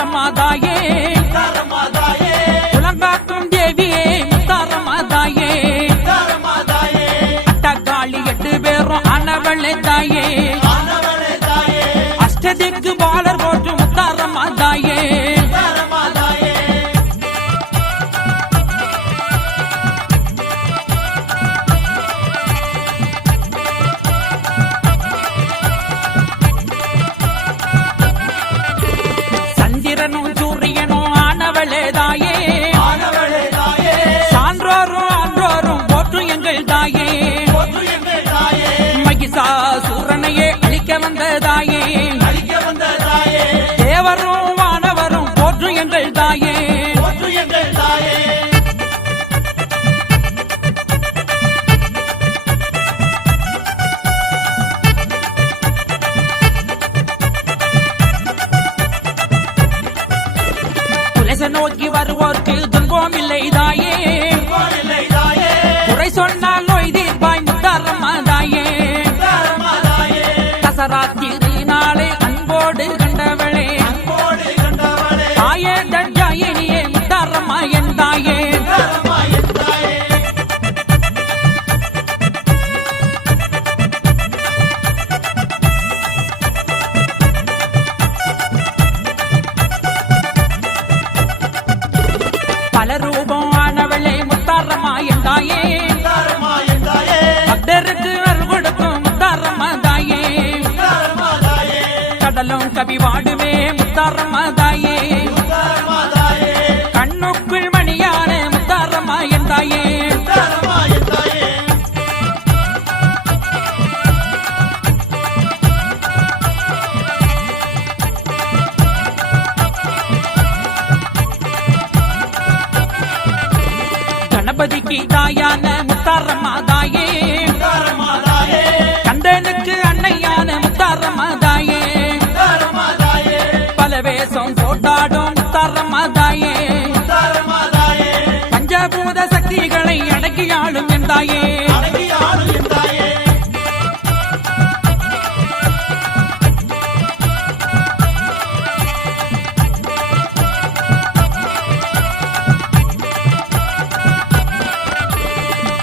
முத்தாரமாதாயே உலங்காக்கும் தேவியே முத்தாரமாதாயே அட்டகாளி 8 பேரும் ஆனவளே தாயே அஷ்டதிக்கு பாலர் போற்று முத்தாரமாதாயே சந்திரனும் சூரியனும் ஆனவளே தாயே சான்றோரும் ஆன்றோரும் போற்று எங்கள் தாயே மகிஷாசூரனையே அழிக்க வந்த தாயே தேவரும் வானவரும் போற்று எங்கள் தாயே குலச நோக்கி வருவோர்க்கு துன்பம் இல்லை தாயே குறை சொன்னால் நோய் தீர்ப்பாய் முத்தாரமாதாயே தசராத்திரி நாளே அன்போடு கண்டவளே தாயே தட்சாயினியே முத்தாரமாயன் தாயே பல ரூபம் ஆனவளே முத்தாரமாயன் தாயே பக்தருக்கு அருள் கொடுக்கும் முத்தாரமாதாயே கடலும் கவிவாடுமே முத்தாரமாதாயே கண்ணுக்குள் மணியான முத்தாரமாயன் தாயே கணபதிக்கு தாயான முத்தாரமாதாயே கந்தனுக்கு அன்னையான முத்தாரமாதாயே பல வேஷம் போட்டாடும் முத்தாரமாதாயே பஞ்சபூத சக்திகளை அடக்கியாளும் என் தாயே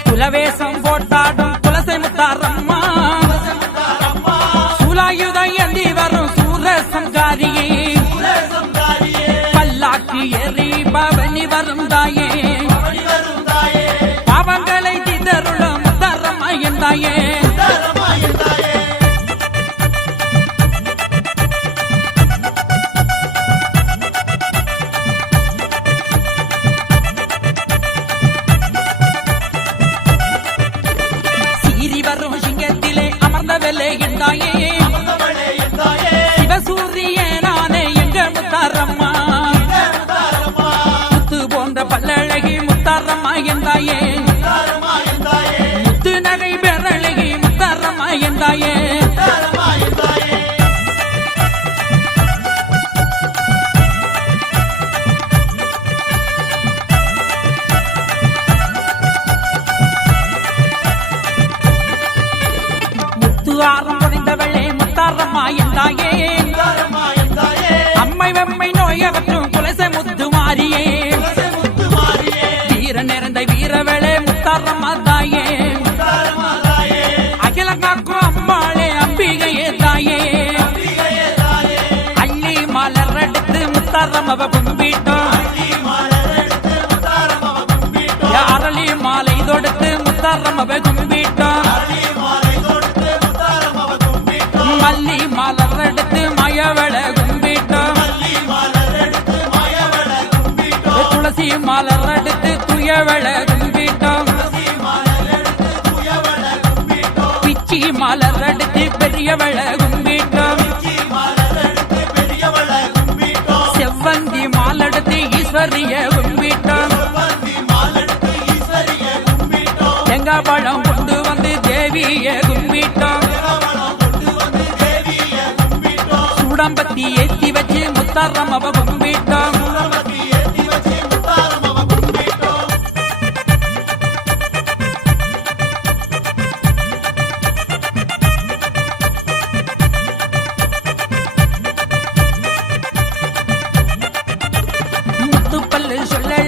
குலவேசம் போட்டாடும் துளசி முத்தாரம்மா சூலாயுத ஏந்தி வரும் சூரசங்காரியே பல்லாக்கு ஏறி பவனி வரும் தாயே பாவங்களை தீர்த்தருளும் முத்தாரமாயன் தாயே சீறி வரும் சிங்கத்திலே அமர்ந்தவளே என் தாயே சிவசூரியனானே எங்க முத்தாரம்மா முத்து போன்ற பல்லழகி முத்தாரமாயன் தாயே முத்து நகை பெறழகி முத்தாரமாயன் தாயே ஆரம் புரிந்தவளே முத்தாரமாயன் தாயே அம்மை வெம்மை நோயகற்றும் குலசை முத்து மாறியே வீர நிறைந்த வீரவளே முத்தாரமாதாயே அகில காக்கும் அம்மாளே அம்பிகையே தாயே அள்ளி மலர் எடுத்து முத்தாரமவ கும்பிட்டோம் அரளி மாலை தொடுத்து முத்தாரமவ கும்பிட்டோம் மல்லி மலர் எடுத்து மயவள கும்பிட்டோம் துளசி மலர் எடுத்து துயவள கும்பிட்டோம் பிச்சி மலர் எடுத்து பெரியவள கும்பிட்டோம் செவ்வந்தி மாலெடுத்து ஈஸ்வரிய கும்பிட்டோம் எங்க பழம் கொண்டு வந்து தேவிய கும்பிட்டோம் சூடம்பத்தி ஏத்தி வச்சு முத்தாரமவ கும்பிட்டோம்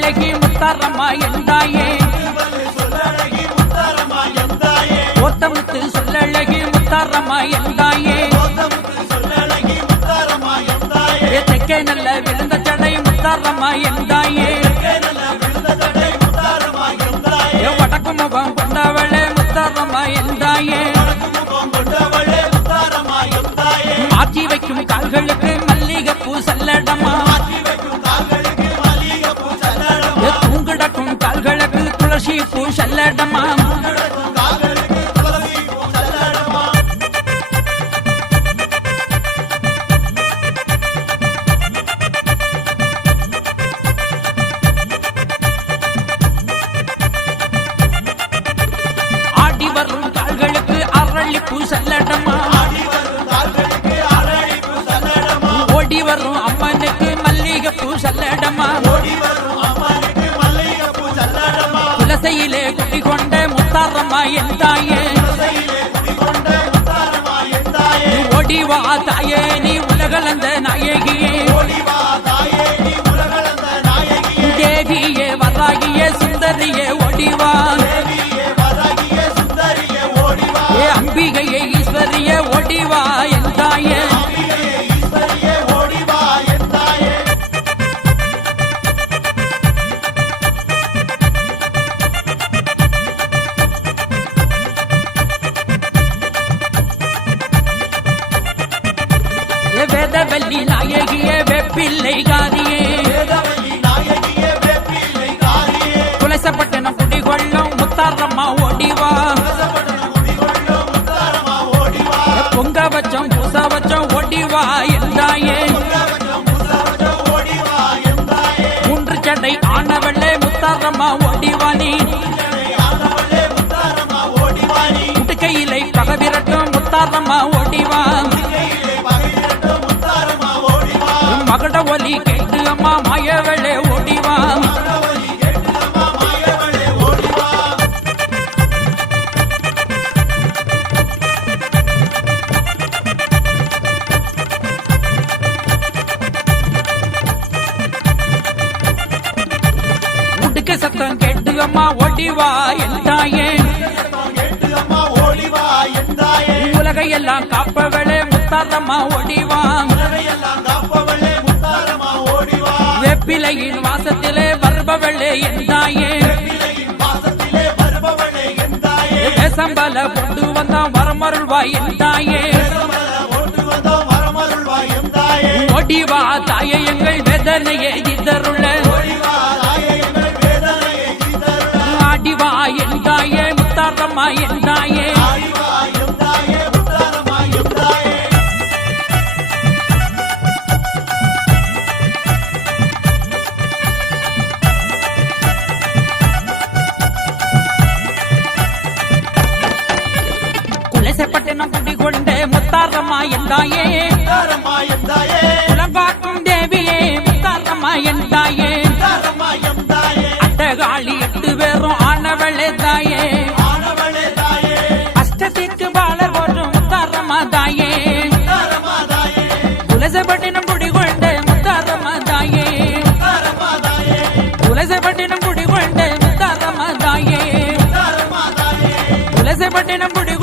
சொல்லழகி முத்தாரம்மா எந்தாயே ஓத்தமுத்து சொல்லழகி முத்தாரம்மா எந்தாயே தெக்கே நல்ல விழுந்த சடை முத்தாரம்மா எந்தாயே வடக்கு முகம் கொண்டவளே முத்தாரம்மா எந்தாயே மாற்றி வைக்கும் கால்களுக்கு மல்லிகைப்பூ சல்லடமா தூங்கிடக்கும் கால்களுக்கு துளசி பூ சல்லடமா ஆடி வரும் கால்களுக்கு அரளி பூ சல்லடமா ஓடி வரும் அம்மனுக்கு மல்லிகைப்பூ சல்லடமா குலசையிலே குடி கொண்ட முத்தாரம்மா எந்தாயே ஓடிவா தாயே நீ உலகளந்த நாயகியே தேவியே வராகியே சுந்தரியே ஓடிவா அம்பிகையே ஈஸ்வரியே ஓடிவா எந்தாயே வேதவல்லி நாயகியே வெப்பிள்ளை காரியே குலசப்பட்டணம் குடிகொள்ளும் முத்தாரம்மா ஓடிவா பொங்க வச்சோம் பூச வச்சோம் ஓடிவா எந்தாயே மூன்று சடை ஆனவளே முத்தாரம்மா ஓடிவா நீ முட்டுக்கையிலை பகவிரட்டும் முத்தாரம்மா ஓடிவா மகட ஒலி கேட்டு அம்மா மாயவளே ஓடிவா முடுக்க சத்தம் கேட்டு அம்மா ஓடிவா எந்தாயே உலகையெல்லாம் காப்பவளே முத்தாரம்மா ஓடிவா வெப்பிலையின் வாசத்திலே வருபவளே எந்தாயே தேசம்பல கொண்டு வந்தான் வரமருள்வாய் எந்தாயே ஓடிவா தாயே எங்கள் வேதனையை தருள ஆடிவா எந்தாயே முத்தாரம்மா எந்தாயே குலசப்பட்டணம் குடிகொண்ட முத்தாரம்மா எந்தாயே குலங்காக்கும் தேவியே முத்தாரம்மா எந்தாயே அட்டகாளி 8 பேரும் ஆனவளே தாயே அஷ்டத்திற்கு பாலர் போற்றும் முத்தாரம்மா தாயே குலசப்பட்டணம் குடிகொண்ட முத்தாரம்மா தாயே குலசப்பட்டணம் குடிகொண்ட முத்தாரம்மா தாயே குலசப்பட்டணம் குடி